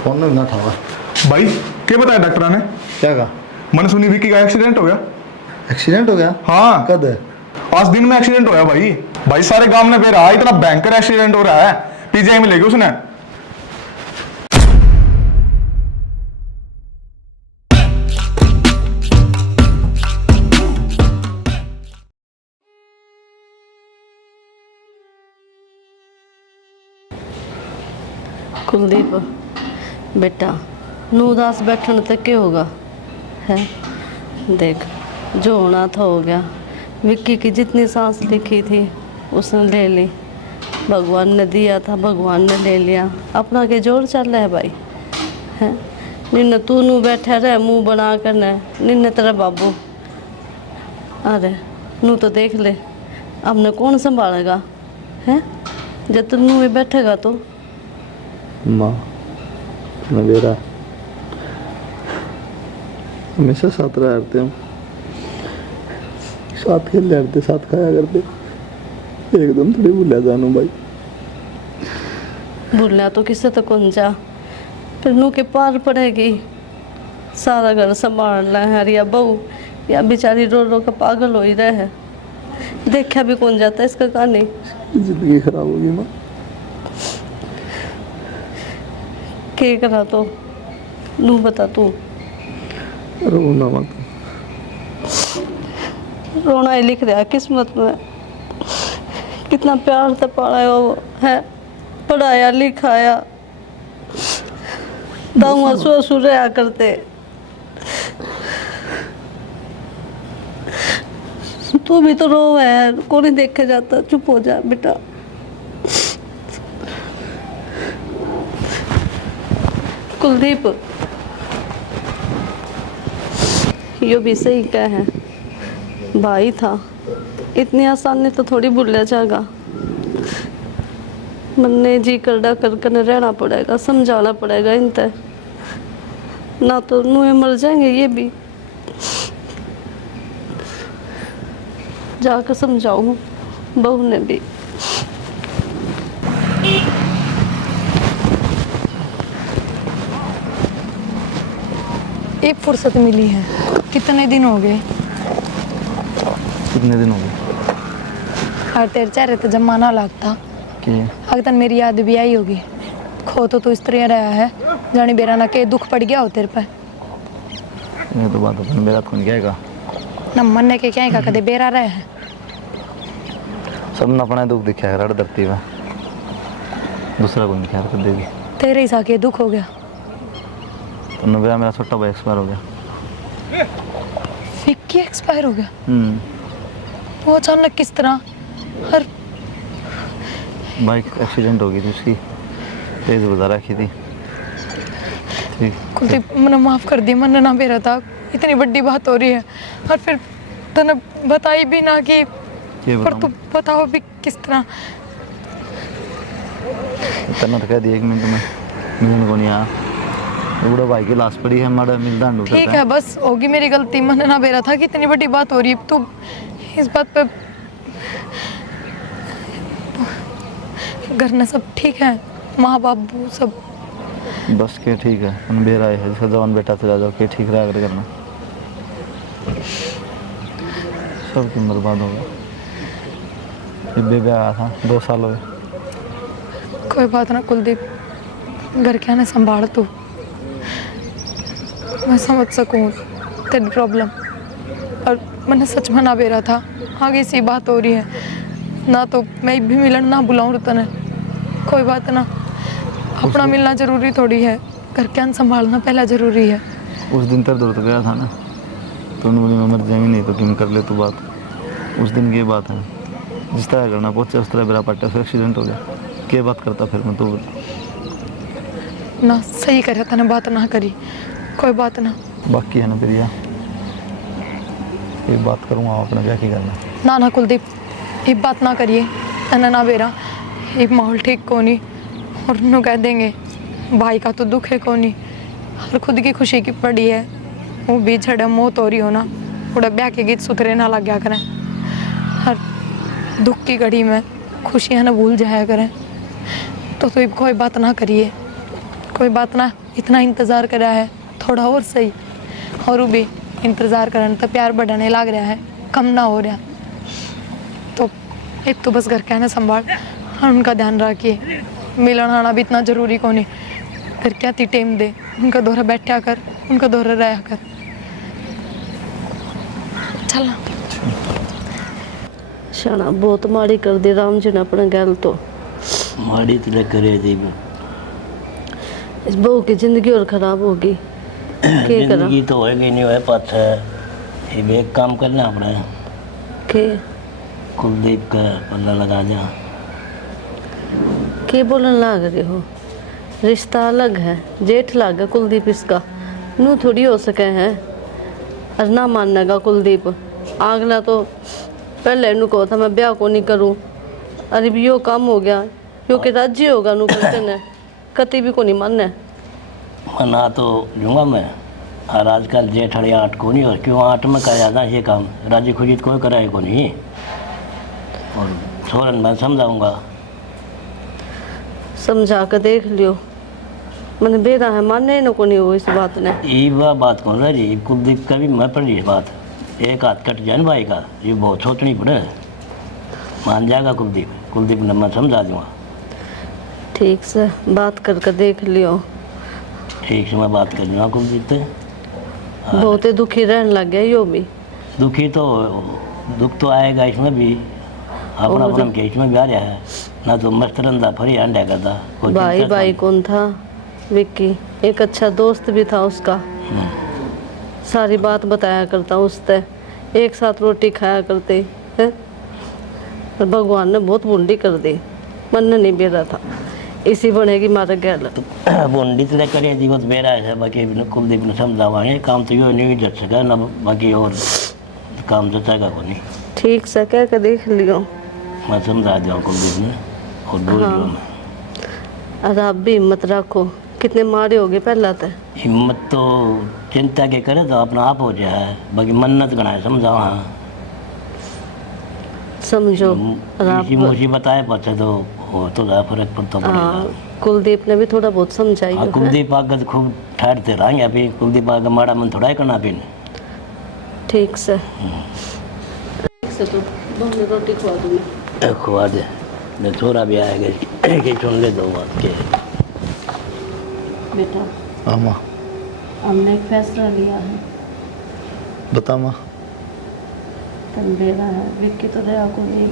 Phone ना उठावा। भाई क्या बताया डॉक्टर ने? क्या कहा? मैंने सुनी विक्की का एक्सीडेंट हो गया। एक्सीडेंट हो गया? हाँ, कद है? आज दिन में एक्सीडेंट होया भाई। भाई सारे गांव ने पे रहा, इतना भयंकर एक्सीडेंट हो रहा है। पीजीआई में लेके उसने। कुलदीप बेटा, नू उदास बैठने तक क्या होगा है? देख, जो होना था हो गया। विक्की की जितनी सांस लिखी थी उसने ले ली। भगवान ने दिया था, भगवान ने ले लिया। अपना के जोर चल रहा है भाई है। निन्ने तू नू बैठा रहे मुंह बना कर न, निन्ने तेरा बाबू। अरे नू तो देख ले, हमने कौन संभालेगा है जब तू नू में बैठेगा तो। माँ नवेरा हमेशा साथ रहा करते हम, साथ खेल करते, साथ खाया करते। एकदम थोड़ी भूलिया जानू भाई। भूलना तो किसे तो कौन जा, फिर नू के पार पड़ेगी। सारा घर संभालना है, या बहू या बेचारी रो रो के पागल हो ही रहे है। देखा भी कौन जाता है इसका कहानी। जिंदगी खराब होगी माँ। के करा तो नू बता तू। रोना मत। रोना ही लिख रहा किस्मत में। कितना प्यार से पाला वो है, पढ़ाया लिखाया, दाऊँ ससुर रहा करते। तू भी तो रो है, कौन ही देखे जाता। चुप हो जा बेटा। कुलदीप यो भी सही कह है, भाई था, इतनी आसानी तो थोड़ी भूलिया जाएगा। मन ने जी करदा करके रहना पड़ेगा, समझाना पड़ेगा इन तय, ना तो नुए मर जाएंगे ये भी। जाकर समझाऊं बहू ने भी। एक फुर्सत मिली है। कितने दिन हो गए? कितने दिन हो गए? और तेरे चेहरे तो जमाना लगता कि अगर मेरी याद भी आई होगी। खो तो तू इस तरह रहा है जानी बेरा ना के दुख पड़ गया हो तेरे पे। ये तो बात अपन मेरा कौन कहेगा न मन के क्या का कदे बेरा रहे है। सब न अपना दुख दिखा है धरती में, दूसरा कोई ख्याल कर देगी। तेरे ही साके दुख हो गया। तो नव्या मेरा छोटा भाई एक्सपायर हो गया। विक्की एक्सपायर हो गया? वो अचानक किस तरह? हर बाइक एक्सीडेंट हो गई थी उसकी, तेज बता रखी थी। कुलदीप मैंने माफ कर दी, मन ना बेरा था। इतनी बड़ी बात हो रही है और फिर तूने बताई भी ना कि, पर तू बताओ भी किस तरह। इतना तो कह दिया 1 मिनट में मिलने को नहीं आया। बूढ़ा भाई की लाश पड़ी है, हमारा मिलता ढूंढता ठीक है, बस होगी मेरी गलती। मन ना बेरा था कि इतनी बड़ी बात हो रही है। तू इस बात पे घर में सब ठीक है? माँ बाबू सब? बस के ठीक है, उन बेरा है जिसका जवान बेटा चला जाओ के ठीक रहा कर करना। सब की बर्बाद हो गया। ये बेबी आया था 2 साल हो गए। कोई बात ना कुलदीप, घर के आने संभाल तू। मैं समझ सकूँ तेरी प्रॉब्लम, और मैंने सच में ना बेरा था। आगे सी बात हो रही है ना, तो मैं भी मिलन ना बुलाऊँ तने। कोई बात ना, अपना मिलना जरूरी थोड़ी है, घर के आने संभालना पहला जरूरी है। उस दिन तेरे दूर तो गया था ना, तो उन्होंने मैं मर जाएंगे नहीं तो किम कर ले तू बात। उस दिन की बात है, जिस तरह करना पहुँचे उस तरह मेरा पट्टा से एक्सीडेंट हो गया। क्या बात करता फिर मैं? तू ना सही करे तने बात ना करी। कोई बात ना, बाकी है ना प्रिया, एक बात करूँगा अपना क्या करना। ना ना कुलदीप, ये बात ना करिए। तने ना बेरा ये माहौल ठीक को नहीं, और उन्होंने कह देंगे भाई का तो दुख है को नहीं, और खुद की खुशी की पड़ी है। वो भी झड़े मौत हो रही हो ना, थोड़ा ब्याह के गीत सुथरे ना लग गया करें, और दुख की घड़ी में खुशियाँ ना भूल जाया करें। तो कोई बात ना करिए, कोई बात ना। इतना इंतज़ार करा है, थोड़ा और सही। और भी इंतज़ार करने तो प्यार बढ़ने लग रहा है, कम ना हो रहा। तो एक तो बस घर कहना संभाल और उनका ध्यान रखिए। मिलन आना भी इतना ज़रूरी को नहीं, फिर क्या ती टेम दे, उनका दौरा बैठा कर, उनका दौरा रहा कर। चल शाना बहुत माड़ी कर दी राम जी ने अपने गैल तो। माड़ी तो करे थी इस बहू की जिंदगी और खराब होगी। के करा जिंदगी तो होएगी नहीं, होए पास है। ये भी एक काम करना अपना के कुलदीप का पल्ला लगा जा। के बोलन लाग रहे हो? रिश्ता अलग है, जेठ लाग है कुलदीप इसका, नू थोड़ी हो सके है। और ना मानेगा कुलदीप। अगला तो पहले नू कहो था मैं ब्याह को नहीं करूँ, अरे भी यो काम हो गया क्योंकि राज्य होगा नू करते ने कति भी को नहीं मानने। मना तो लूँगा मैं। और आजकल जेठ अड़े 8 को नहीं, और क्यों 8 में कर जाता ये काम, राजी खुशी कोई कराए को नहीं। और छोरन मैं समझाऊँगा। समझा कर देख लियो, मैंने बेरा है मानने न को नहीं हो इस बात ने। ये वह बात कौन रही, कुलदीप का भी मैं पड़ रही बात। एक हाथ कट जाए भाई का, ये बहुत सोचनी पड़े। मान जाएगा कुलदीप, कुलदीप ने मैं समझा दूँगा। ठीक से बात करके देख लियो। ठीक से मैं बात कर लूँगा कुलदीप से। बहुत ही दुखी रहने लग गया यो भी। दुखी तो दुख तो आएगा इसमें भी, अपना और अपना के इसमें भी आ रहा है ना। तो मस्त रंदा फरी अंडा करता कोई भाई चिंता भाई नहीं। कौन था विक्की, एक अच्छा दोस्त भी था उसका। सारी बात बताया करता उससे, एक साथ रोटी खाया करते हैं। और भगवान ने बहुत बूंदी कर दी, मन ने नहीं बेरा था, इसी बनेगी मारा गैल। बुंडी तो करिए जीवत बेरा है। बाकी कुलदीप ने समझावाएंगे काम तो यो नहीं जच सका ना, बाकी और काम जचेगा को नहीं। ठीक से कह के देख लियो। मैं समझा दूँ कुलदीप ने और बोल हाँ। दूँ मैं। और आप भी हिम्मत रखो, कितने मारे होगे पहला तो। हिम्मत तो चिंता के करे तो अपना आप हो जाए, बाकी मन्नत गणाए समझाओ। हाँ समझो। और आप इसी मुसीबत आए पाछे तो हो तो ज़्यादा फर्क पड़ता पड़ेगा। हाँ, कुलदीप ने भी थोड़ा बहुत समझाई हाँ है। कुलदीप आगे तो खूब ठहरते रहेंगे। अभी कुलदीप आगे माड़ा मन थोड़ा ही करना भी ठीक से तो दोनों रोटी खवा दूंगी। खुआ दे। मैं छोरा भी आएगा कि सुन ले दो बात के। बेटा हाँ माँ हमने एक फैसला लिया है। बता माँ। तन बेरा है विक्की तो दया को नहीं।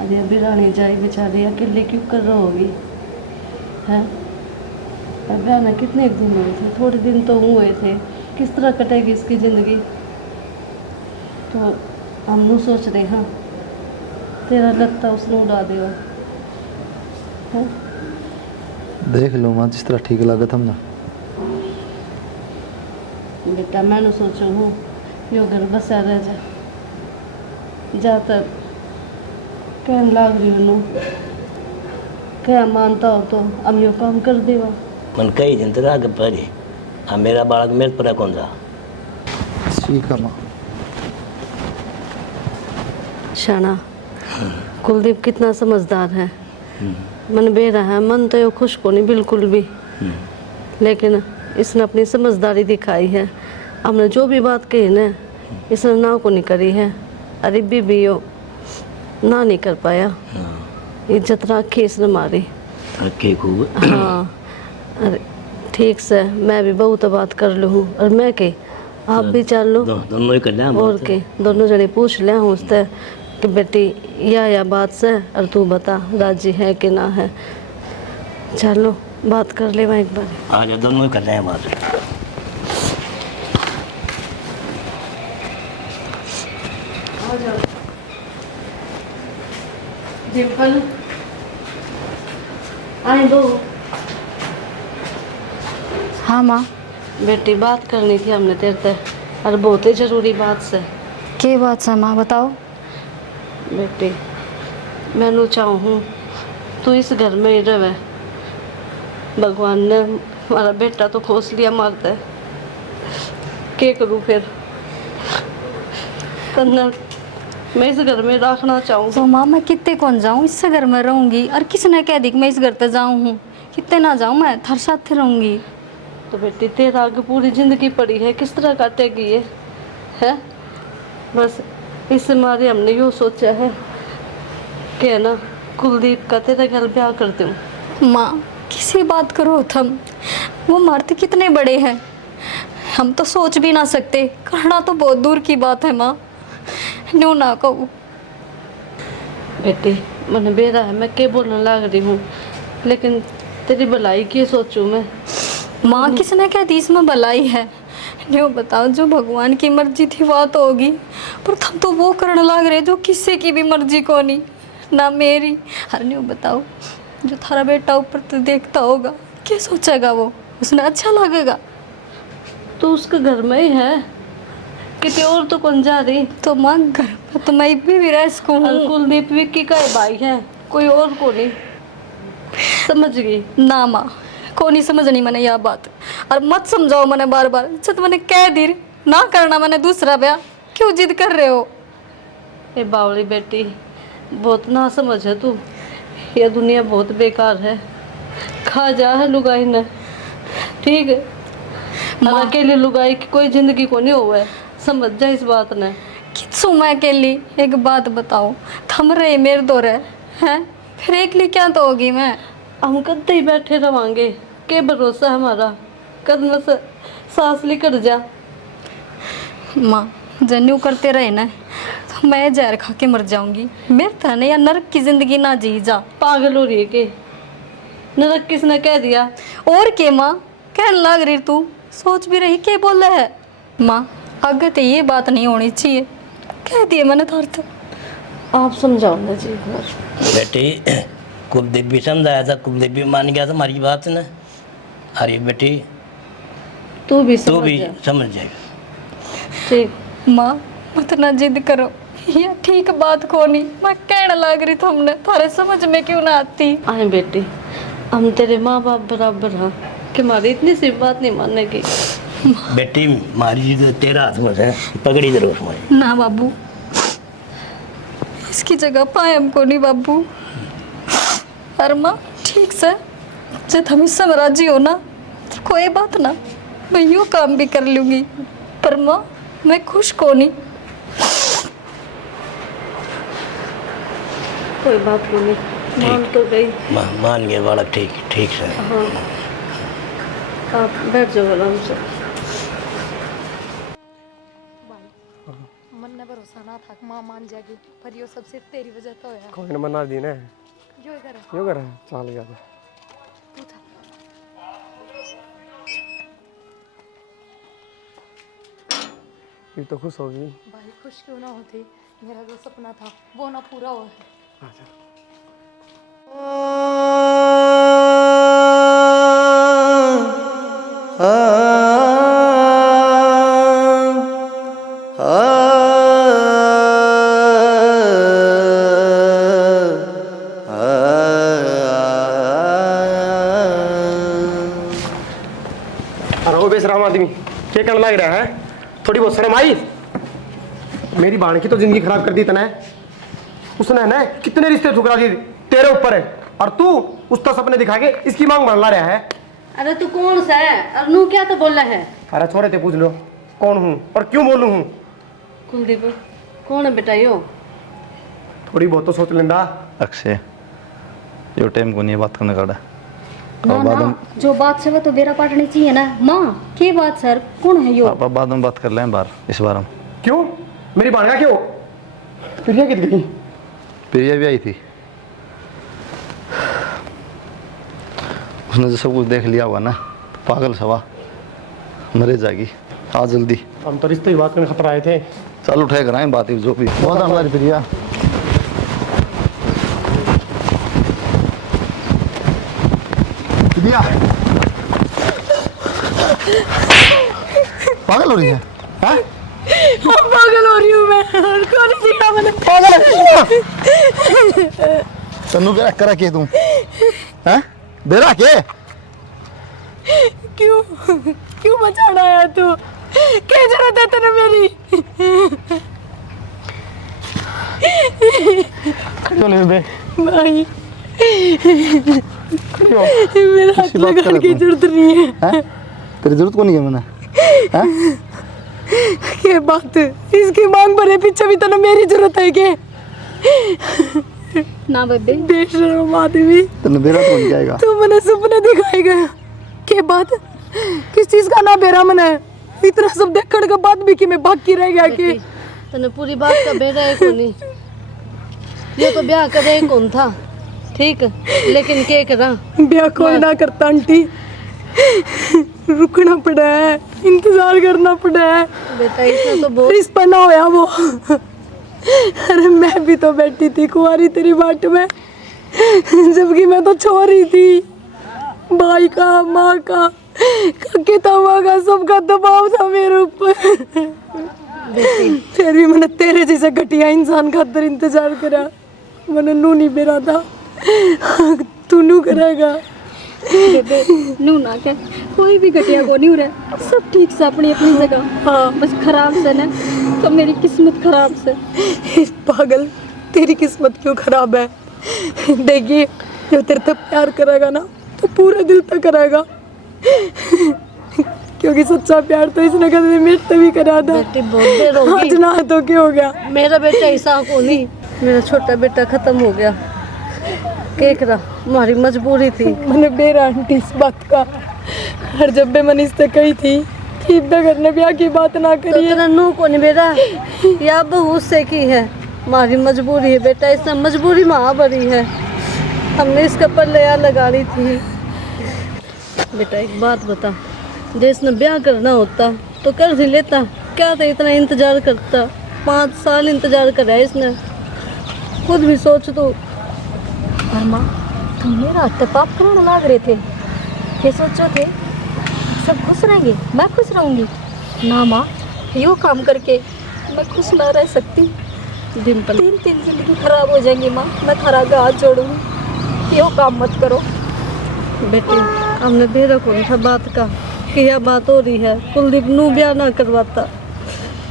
अरे अभी रानी जाई बेचारी अकेले क्यों कर रही होगी है। ब्याह में कितने दिन हुए थे, थोड़े दिन तो हुए थे, किस तरह कटेगी इसकी ज़िंदगी। तो हम यूँ सोच रहे हाँ तेरा लगता उसने उड़ा देगा है। देख लो माँ जिस तरह ठीक लगे हम ना। बेटा मैंने सोचो हूँ यो घर बसा रह जा जाकर कहने लाग रही हूँ क्या मानता हो तो हम यो काम कर देवा। मन कई दिन तक आगे पड़ी। हाँ मेरा बालक मेरे पर कौन सा। ठीक है माँ। शाना कुलदीप कितना समझदार है। मन बेरा है, मन तो यो खुश को नहीं बिल्कुल भी, लेकिन इसने अपनी समझदारी दिखाई है। हमने जो भी बात कही ना इसने ना को नहीं करी है। अरे भी यो ना नहीं कर पाया, इज्जत रखी इसने मारी। रखे खूब। हाँ अरे ठीक से मैं भी बहुत बात कर लूँ और मैं के आप भी चल लो दोनों ही कर लें और बात। के दोनों जने पूछ लें उससे कि बेटी या बात से और तू बता राजी है कि ना है। चलो बात कर ले एक बार। आ जाओ दोनों ही कर लें बात। डिम्पल आए दो। हाँ माँ। बेटी बात करनी थी हमने तेरे से और बहुत ही ज़रूरी बात से। के बात सा माँ बताओ। बेटी मैं चाहूँ तू इस घर में ही रहे। भगवान ने हमारा बेटा तो खोस लिया मारता है, क्या करूँ फिर। कन्नड़ मैं इस घर में रखना चाहूँ। तो माँ मैं कितने कौन जाऊँ, इस घर में रहूँगी और किसने कह दी कि मैं इस घर पे जाऊँ हूँ। कितने ना जाऊँ, मैं थारे साथ रहूँगी। तो बेटी तेरा आगे पूरी जिंदगी पड़ी है, किस तरह काटेगी ये है। बस इस मारे हमने यूँ सोचा है कि है ना कुलदीप का तेरे घर ब्याह कर दूँ। माँ किसी बात करो तुम, वो मर्द कितने बड़े हैं, हम तो सोच भी ना सकते, करना तो बहुत दूर की बात है माँ। न्यू ना कहो बेटी, मैंने बेरा है, मैं क्या बोलने लग रही हूँ, लेकिन तेरी भलाई की सोचूं मैं। माँ। किसने कह दी इसमें भलाई है? न्यू बताओ, जो भगवान की मर्जी थी वो तो होगी, पर तुम तो वो करने लग रहे जो किसी की भी मर्जी को नहीं, ना मेरी। अरे न्यू बताओ, जो थारा बेटा ऊपर तो देखता होगा, क्या सोचेगा वो? उसने अच्छा लगेगा? तो उसके घर में ही है, किसी और तो कौन जा रही। तो माँ घर में तो मैं भी रह सकूँ। और कुलदीप विक्की का ही भाई है, कोई और को नहीं, समझ गई ना माँ, को नहीं समझनी मैंने यह बात, और मत समझाओ मैंने बार बार। अच्छा तो मैंने कह दी ना करना मैंने दूसरा ब्याह, क्यों जिद कर रहे हो? ये बावली बेटी, बहुत ना समझ है तू, ये दुनिया बहुत बेकार है, खा जा है लुगाई ने, ठीक है। और अकेली लुगाई की कोई जिंदगी को नहीं हुआ है, समझ जा इस बात ने। किसू मैं अकेली? एक बात बताओ, थम रहे मेरे दो रहे हैं, फिर अकेली क्या तो होगी मैं? हम कद ही बैठे रवांगे, के भरोसा है हमारा, कद न सांस लेकर जा। माँ जन्यू करते रहे ना तो मैं जहर खा के मर जाऊंगी, मेरे थाने या नरक की जिंदगी ना जी जा। पागल हो रही है के? नरक किसने कह दिया? और के माँ कहने लग रही तू, सोच भी रही के बोले है? माँ आगे तो ये बात नहीं होनी चाहिए, कह दिए मैंने थार तो। आप समझाओ ना जी। बेटी कुलदीप भी समझाया था, कुलदीप भी मान गया था हमारी बात ना। अरे बेटी तू भी तू समझ भी जा। समझ जाएगा। ठीक। माँ मत ना जिद करो, ये ठीक बात को नहीं, मैं कहने लग रही तुमने, थारे समझ में क्यों ना आती? आए बेटी, हम तेरे माँ बाप बराबर हैं कि हमारी इतनी सी बात नहीं मानेगी। बेटी मारी जी तेरा हाथ में है, पकड़ी जरूर मुझे। ना बाबू, इसकी जगह पाए हमको नहीं बाबू। अरे माँ ठीक से, जब हम इससे राजी हो ना तो कोई बात ना, मैं यूँ काम भी कर लूँगी, पर माँ मैं खुश को नहीं। कोई बात नहीं, मान तो गई। मान गए बालक, ठीक ठीक है। हाँ, आप बैठ जाओ आराम से। मन ने भरोसा ना था कि माँ मान जाएगी, पर यो सब सिर्फ तेरी वजह तो है। कोई न मना दी ने जो इधर है क्यों कर चल गया तू था। ये तो खुश होगी। भाई खुश क्यों ना होती, मेरा जो सपना था वो ना पूरा हुआ है। अच्छा अरे बेशरम आदमी क्या करने लग रहा है? थोड़ी बहुत शर्म आई? मेरी बाण की तो जिंदगी खराब कर दी तने। उसने ना कितने रिश्ते ठुकरा दिए तेरे ऊपर है, और तू उसका सपने दिखा के इसकी मांग बढ़ ला रहा है। अरे तू कौन सा है? अरनू क्या तो बोला है? अरे छोरे ते पूछ लो कौन हूँ और क्यों बोलूँ हूँ। कुलदीप कौन है बेटा यो? थोड़ी बहुत तो सोच लेंदा। अक्षय, यो टाइम को नहीं बात करने का। ना ना, जो बात से वो तो बेरा पाटनी चाहिए ना। माँ की बात सर, कौन है यो? पापा बाद में बात कर लें बार, इस बार हम। क्यों? मेरी बाणगा क्यों? प्रिया कित गई? प्रिया भी आई थी, उसने जो सब कुछ देख लिया हुआ ना, पागल सवा मरे जाएगी। आ जल्दी, हम तो रिश्ते की बात करने खतरा आए थे। चल उठाए कराएं बात, जो भी बहुत हमारी प्रिया। प्रिया पागल हो रही है? हाँ? पागल हो रही हूँ मैं, कौन सीखा मैंने? पागल तन्नू क्या करा के तू? हैं? बेरा के? क्यों क्यों बचाना आया तू? क्या जरूरत है तेरे मेरी? चलो बे भाई खड़ी हो। मेरा हाथ किसी बात लगाने का की नहीं। जरूरत नहीं है। हैं? तेरी जरूरत को नहीं है मैंने हैं? ये बात इसकी मांग भरे पीछे भी तो मेरी जरूरत है के ना बेबे बेशरम आदमी तेने बेरा तो नहीं जाएगा। तू मैंने सपने दिखाएगा के बात किस चीज का ना बेरा मैंने इतना सब देखने के बाद भी कि मैं बाकी रह गया कि तने पूरी बात का बेरा है को नहीं। ये तो ब्याह करे कौन था ठीक लेकिन के करा ब्याह कोई ना करता आंटी रुकना पड़ा है इंतजार करना पड़ा है बेटा इसने तो बहुत इस पर ना होया वो अरे मैं भी तो बैठी थी कुंवारी तेरी बाट में जबकि मैं तो छोरी थी भाई का माँ का काके तावा का सबका दबाव था मेरे ऊपर फिर भी मैंने तेरे जैसे घटिया इंसान खातर इंतजार करा मैंने नू नहीं बेरा था तू नू करेगा बेबे नू ना के कोई भी घटिया को नहीं हो रहा सब ठीक से अपनी अपनी जगह हाँ बस खराब से ना तो मेरी किस्मत खराब से पागल तेरी किस्मत क्यों खराब है देखिए जो तेरे से प्यार करेगा ना तो पूरे दिल तक करेगा क्योंकि सच्चा प्यार तो इसने कभी मेरे भी करा था बेटी बहुत देर हो आज गई ना तो क्या हो गया मेरा बेटा ऐसा को नहीं मेरा छोटा बेटा खत्म हो गया के करा हमारी मजबूरी थी मैंने बेरा आंटी इस बात का हर जब भी मैंने इससे कही थी कि इब्बे घर ने ब्याह की बात ना तो करिए तेरा नू को नहीं बेटा या बहू उससे की है हमारी मजबूरी है बेटा इसने मजबूरी माँ भरी है हमने इसके पल्ले या लगानी थी बेटा एक बात बता जो इसने ब्याह करना होता तो कर ही लेता क्या तो इतना इंतजार करता 5 साल इंतजार करा इसने खुद भी सोच तो पर माँ तुम मेरा अत्यापाप करने लग रहे थे ये सोचो थे सब खुश रहेंगे मैं खुश रहूँगी ना माँ यो काम करके मैं खुश ना रह सकती डिम्पल 3 जिंदगी खराब हो जाएंगी माँ मैं खरा का हाथ जोड़ूंगी यो काम मत करो बेटी हमने बेरा कौन था बात का कि यह बात हो रही है कुलदीप नू ब्याह ना करवाता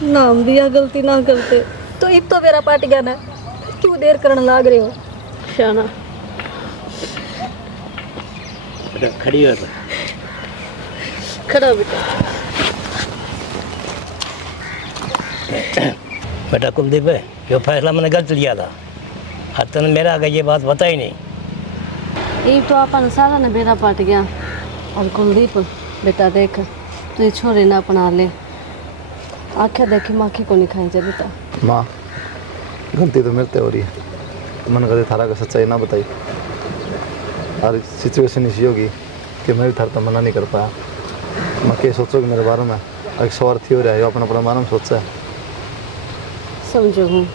ना हम भी यह गलती ना करते तो अब तो मेरा पाट गया ना क्यों देर करने लग रहे हो शाना खड़ी हो खड़ा हो बेटा बेटा कुलदीप है ये फैसला मैंने गलत लिया था आज तक मेरा आगे ये बात पता ही नहीं ये तो अपन सारा ने बेरा पाट गया और कुलदीप बेटा देख तू ये छोरे ना अपना ले आँखें देखी माखी को नहीं खाई जा बेटा माँ गलती तो मेरे से हो रही है मन कभी थारा का सच्चाई ना बताई और सिचुएशन इसी होगी कि मैं भी थारा तो मना नहीं कर पाया मैं क्या सोचो कि मेरे बारे में एक स्वार्थी हो रहा है अपना अपना बारे में सोचा है समझो हूँ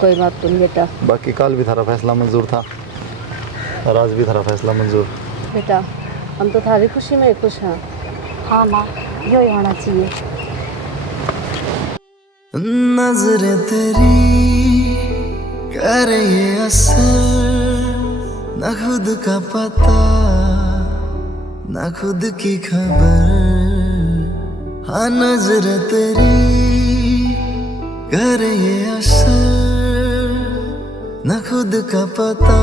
कोई बात नहीं बेटा बाकी कल भी थारा फैसला मंजूर था और आज भी थारा फैसला मंजूर बेटा हम तो थारी खुशी में ही खुश हैं हाँ माँ यो ही होना चाहिए नजरें तेरी कर ये असर न खुद का पता न खुद की खबर हाँ नजरें तेरी कर ये असर न खुद का पता